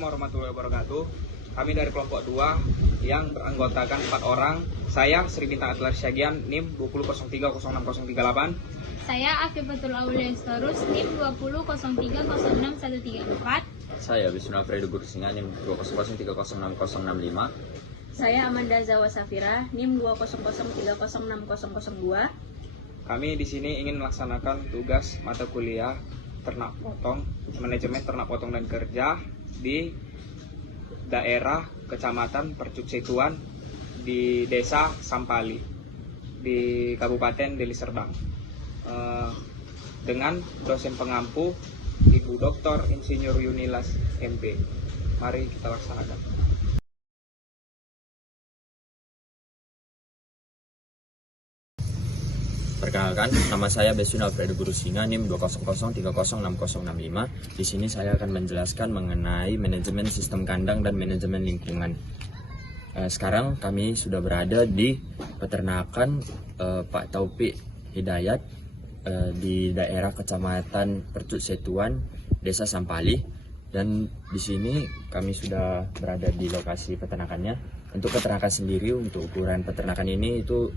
Assalamualaikum warahmatullahi wabarakatuh. Kami dari kelompok 2 yang beranggotakan 4 orang. Saya Sri Bintang Atlar Syagian, NIM 20030638. Saya Akibatul Auliastorus, NIM 2003061134. Saya Wisnu Alfredo Gursinga, NIM 2003066065. Saya Amanda Zawa Safira, NIM 2003060002. Kami di sini ingin melaksanakan tugas mata kuliah ternak potong, manajemen ternak potong dan kerja di daerah Kecamatan Percut Setuan di Desa Sampali di Kabupaten Deli Serdang, dengan dosen pengampu Ibu Dr. Insinyur Yunilas MP. Mari kita laksanakan. Perkenalkan, nama saya Wisnu Alfredo Gursinga, NIM 200306065. Di sini saya akan menjelaskan mengenai manajemen sistem kandang dan manajemen lingkungan. Sekarang kami sudah berada di peternakan Pak Taufik Hidayat di daerah Kecamatan Percut Setuan, Desa Sampali. Dan di sini kami sudah berada di lokasi peternakannya. Untuk peternakan sendiri, untuk ukuran peternakan ini itu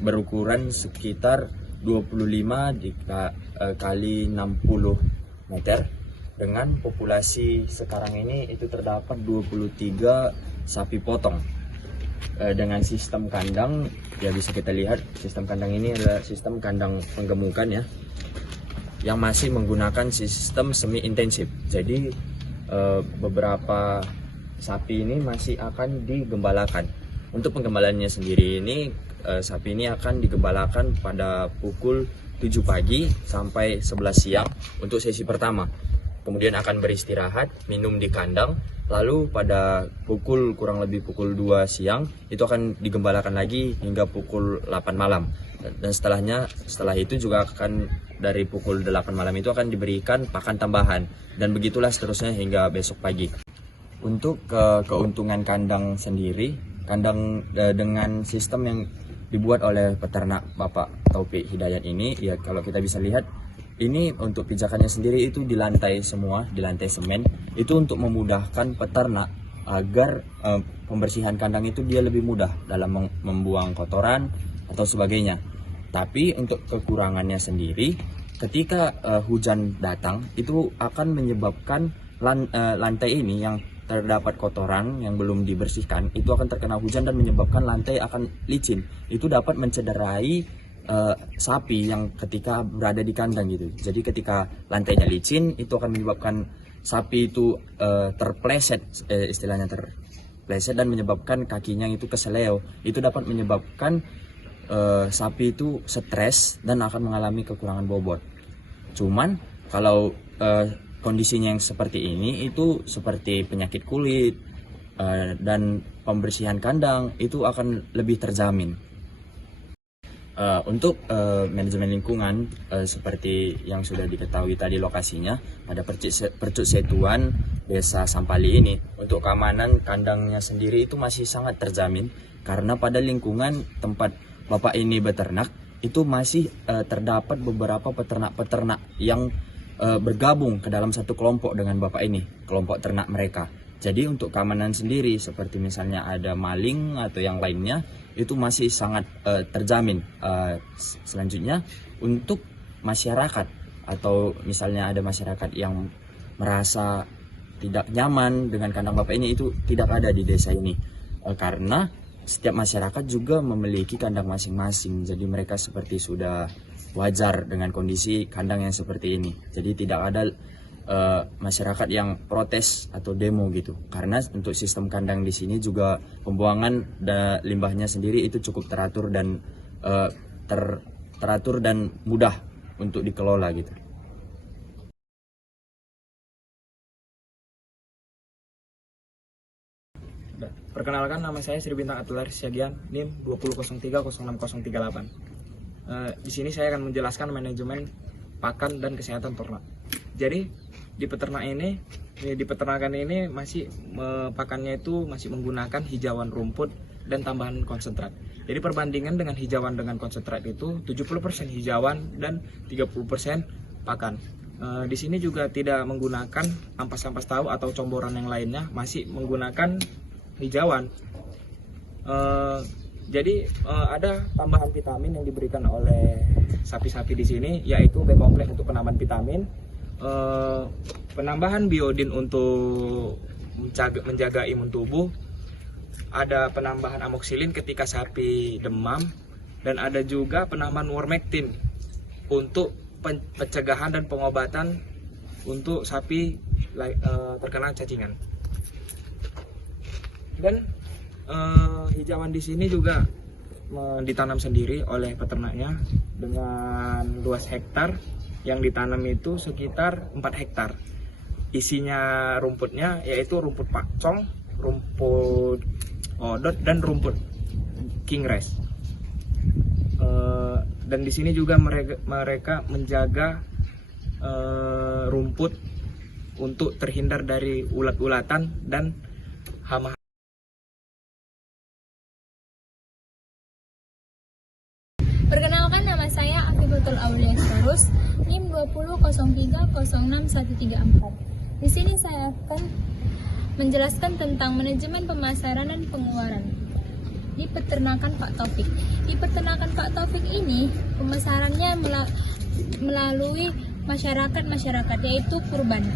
berukuran sekitar 25 kali 60 meter, dengan populasi sekarang ini itu terdapat 23 sapi potong. Dengan sistem kandang, ya bisa kita lihat sistem kandang ini adalah sistem kandang penggemukan ya, yang masih menggunakan sistem semi intensif. Jadi beberapa sapi ini masih akan digembalakan. Untuk penggembalannya sendiri ini, sapi ini akan digembalakan pada pukul 7 pagi sampai 11 siang untuk sesi pertama. Kemudian akan beristirahat, minum di kandang. Lalu pada kurang lebih pukul 2 siang itu akan digembalakan lagi hingga pukul 8 malam. Dan setelah itu juga akan dari pukul 8 malam itu akan diberikan pakan tambahan. Dan begitulah seterusnya hingga besok pagi. Untuk keuntungan kandang sendiri, kandang dengan sistem yang dibuat oleh peternak Bapak Taufik Hidayat ini, ya kalau kita bisa lihat, ini untuk pijakannya sendiri itu di lantai semua, di lantai semen. Itu untuk memudahkan peternak agar pembersihan kandang itu dia lebih mudah dalam membuang kotoran atau sebagainya. Tapi untuk kekurangannya sendiri, ketika hujan datang, itu akan menyebabkan lantai ini yang terdapat kotoran yang belum dibersihkan, itu akan terkena hujan dan menyebabkan lantai akan licin. Itu dapat mencederai sapi yang ketika berada di kandang gitu. Jadi ketika lantainya licin, itu akan menyebabkan sapi itu terpleset, istilahnya terpleset, dan menyebabkan kakinya itu keseleo. Itu dapat menyebabkan sapi itu stres dan akan mengalami kekurangan bobot. Cuman kalau kondisinya yang seperti ini, itu seperti penyakit kulit dan pembersihan kandang itu akan lebih terjamin. Untuk manajemen lingkungan, seperti yang sudah diketahui tadi lokasinya pada Percut Setuan, Desa Sampali ini, untuk keamanan kandangnya sendiri itu masih sangat terjamin, karena pada lingkungan tempat Bapak ini beternak itu masih terdapat beberapa peternak-peternak yang bergabung ke dalam satu kelompok dengan Bapak ini, kelompok ternak mereka. Jadi untuk keamanan sendiri, seperti misalnya ada maling atau yang lainnya, itu masih sangat terjamin. Selanjutnya, untuk masyarakat, atau misalnya ada masyarakat yang merasa tidak nyaman dengan kandang Bapak ini, itu tidak ada di desa ini, karena setiap masyarakat juga memiliki kandang masing-masing. Jadi mereka seperti sudah wajar dengan kondisi kandang yang seperti ini. Jadi tidak ada masyarakat yang protes atau demo gitu. Karena untuk sistem kandang di sini juga pembuangan limbahnya sendiri itu cukup teratur dan teratur dan mudah untuk dikelola gitu. Perkenalkan, nama saya Sri Bintang Atlar Syagian, NIM 2003060038. Di sini saya akan menjelaskan manajemen pakan dan kesehatan ternak. Jadi di peternakan ini masih pakannya itu masih menggunakan hijauan rumput dan tambahan konsentrat. Jadi perbandingan dengan hijauan dengan konsentrat itu 70% hijauan dan 30% pakan. Di sini juga tidak menggunakan ampas-ampas tahu atau comboran yang lainnya, masih menggunakan hijauan. Jadi ada tambahan vitamin yang diberikan oleh sapi-sapi di sini, yaitu B kompleks untuk penambahan vitamin, penambahan biodin untuk menjaga imun tubuh, ada penambahan amoksilin ketika sapi demam, dan ada juga penambahan wormectin untuk pencegahan dan pengobatan untuk sapi terkena cacingan. Dan hijauan di sini juga ditanam sendiri oleh peternaknya dengan luas hektar. Yang ditanam itu sekitar 4 hektar. Isinya rumputnya yaitu rumput pakcong, rumput odot, dan rumput kingres. Dan di sini juga mereka menjaga rumput untuk terhindar dari ulat-ulatan dan hama. Perkenalkan, nama saya Akibatul Aulia Storus, NIM 2003061134. Di sini saya akan menjelaskan tentang manajemen pemasaran dan pengeluaran di peternakan Pak Taufik. Di peternakan Pak Taufik ini, pemasarannya melalui masyarakat yaitu kurban,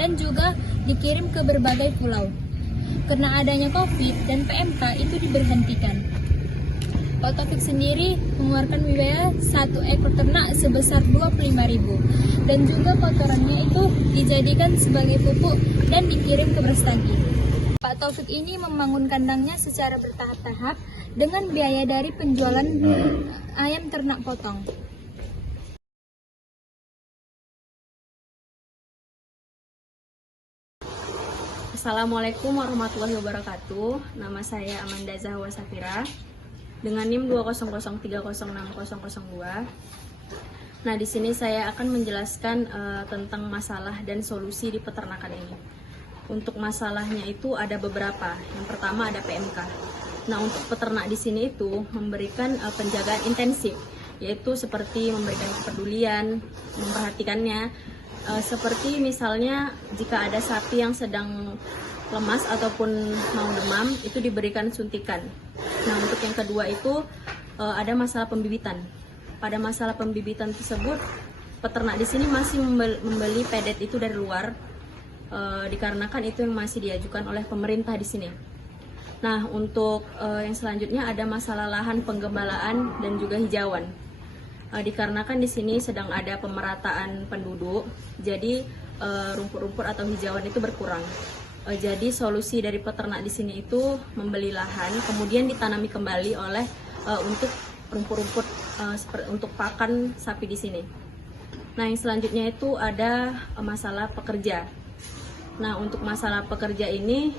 dan juga dikirim ke berbagai pulau. Karena adanya COVID dan PMK itu diberhentikan. Pak Taufik sendiri mengeluarkan biaya 1 ekor ternak sebesar 25.000, dan juga kotorannya itu dijadikan sebagai pupuk dan dikirim ke Brastagi. Pak Taufik ini membangun kandangnya secara bertahap-tahap dengan biaya dari penjualan ayam ternak potong. Assalamualaikum warahmatullahi wabarakatuh. Nama saya Amanda Zahwa Safira dengan NIM 200306002. Nah, di sini saya akan menjelaskan tentang masalah dan solusi di peternakan ini. Untuk masalahnya itu ada beberapa. Yang pertama ada PMK. Nah, untuk peternak di sini itu memberikan penjagaan intensif, yaitu seperti memberikan kepedulian, memperhatikannya, seperti misalnya jika ada sapi yang sedang lemas ataupun mau demam, itu diberikan suntikan. Nah, untuk yang kedua itu ada masalah pembibitan. Pada masalah pembibitan tersebut, peternak di sini masih membeli pedet itu dari luar, dikarenakan itu yang masih diajukan oleh pemerintah di sini. Nah, untuk yang selanjutnya ada masalah lahan penggembalaan dan juga hijauan. Dikarenakan di sini sedang ada pemerataan penduduk, jadi rumput-rumput atau hijauan itu berkurang. Jadi solusi dari peternak di sini itu membeli lahan, kemudian ditanami kembali oleh untuk rumput-rumput untuk pakan sapi di sini. Nah, yang selanjutnya itu ada masalah pekerja. Nah, untuk masalah pekerja ini,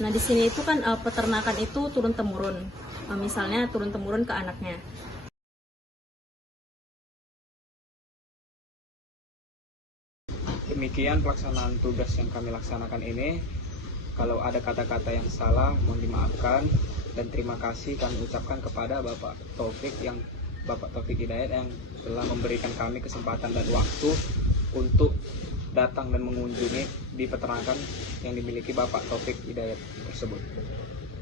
nah di sini itu kan peternakan itu turun temurun, misalnya turun temurun ke anaknya. Demikian pelaksanaan tugas yang kami laksanakan ini. Kalau ada kata-kata yang salah, mohon dimaafkan, dan terima kasih kami ucapkan kepada Bapak Taufik Hidayat yang telah memberikan kami kesempatan dan waktu untuk datang dan mengunjungi di peternakan yang dimiliki Bapak Taufik Hidayat tersebut.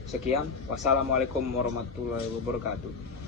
Sekian, wassalamualaikum warahmatullahi wabarakatuh.